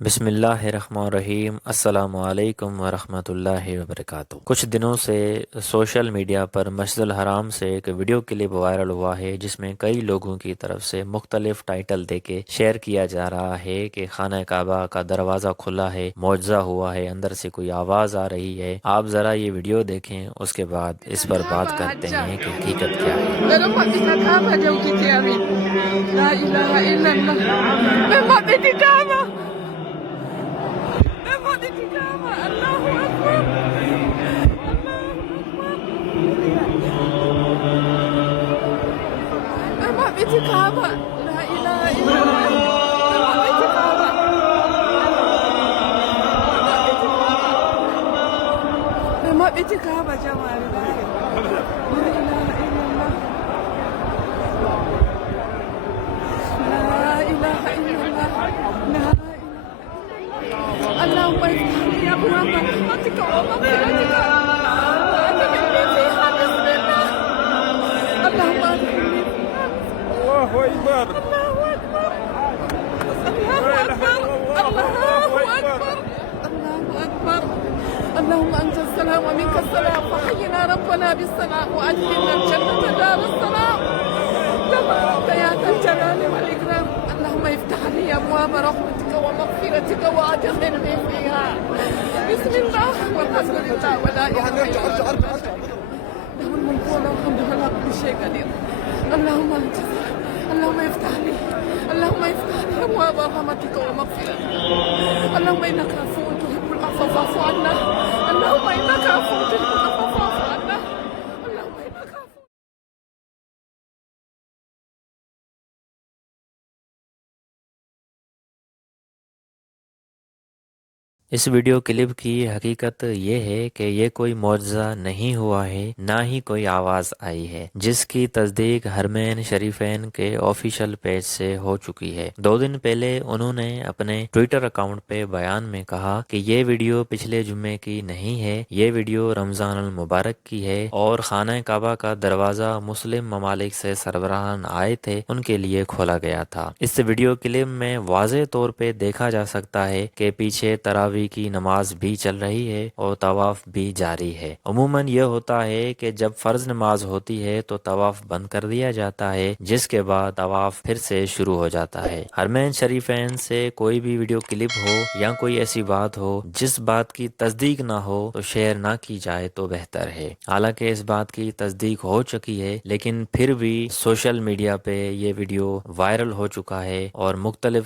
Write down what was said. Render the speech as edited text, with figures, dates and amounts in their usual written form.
बिस्मिल्लाहिर्रहमानिर्रहीम अस्सलामुअलैकुम वरहमतुल्लाहि वबरकातुहू। कुछ दिनों से सोशल मीडिया पर मस्जिदुल हराम से एक वीडियो क्लिप वायरल हुआ है, जिसमें कई लोगों की तरफ से मुख्तलिफ टाइटल देके शेयर किया जा रहा है कि खाना काबा का दरवाज़ा खुला है, मौजज़ा हुआ है, अंदर से कोई आवाज़ आ रही है। आप ज़रा ये वीडियो देखें, उसके बाद इस पर बात करते हैं कि हकीकत क्या है। بيتي كعبة. لا إله إلا الله. بيتي كعبة. ما بيتي كعبة جمال. لا إله إلا الله. لا إله إلا الله. لا إله. اللهم افتح لي أبواب رحمتك ومغفرتك وأدخلني فيها بسم الله. اللهم أدخلني. الله أكبر. الله أكبر. الله أكبر. الله أكبر. الله أكبر. اللهم أنت السلام ومنك السلام، فحينا ربنا بالسلام وأدخلنا الجنة دار السلام. تبارك يا ذا الجلال والإكرام. اللهم افتح لي أبواب رحمتك ومغفرتك وأدخلني فيها. بسم الله والحمد لله ولا إله إلا الله. له الملك وله الحمد على كل شيء قدير. اللهم أنت اللهم افتح لي. اللهم افتح لي أبواب رحمتك ومغفرتك. اللهم إنك عفو تحب العفو فاعف عنا. اللهم إنك عفو تحب العفو فاعف عنا. اللهم إنك عفو. इस वीडियो क्लिप की हकीकत ये है कि ये कोई मौजज़ा नहीं हुआ है, ना ही कोई आवाज़ आई है, जिसकी तस्दीक हरमैन शरीफैन के ऑफिशियल पेज से हो चुकी है। 2 दिन पहले उन्होंने अपने ट्विटर अकाउंट पे बयान में कहा कि ये वीडियो पिछले जुम्मे की नहीं है, ये वीडियो रमज़ान अल मुबारक की है और खाना काबा का दरवाज़ा मुस्लिम ममालिक से सरबराहान आए थे, उनके लिए खोला गया था। इस वीडियो क्लिप में वाज़े तौर पे देखा जा सकता है कि पीछे तरावी की नमाज भी चल रही है और तवाफ भी जारी है। अमूमन यह होता है कि जब फर्ज नमाज होती है तो तवाफ बंद कर दिया जाता है, जिसके बाद तवाफ फिर से शुरू हो जाता है। हरमैन शरीफैन से कोई भी वीडियो क्लिप हो या कोई ऐसी बात हो जिस बात की तस्दीक ना हो तो शेयर ना की जाए तो बेहतर है। हालांकि इस बात की तस्दीक हो चुकी है, लेकिन फिर भी सोशल मीडिया पे ये वीडियो वायरल हो चुका है और मुख्तलिफ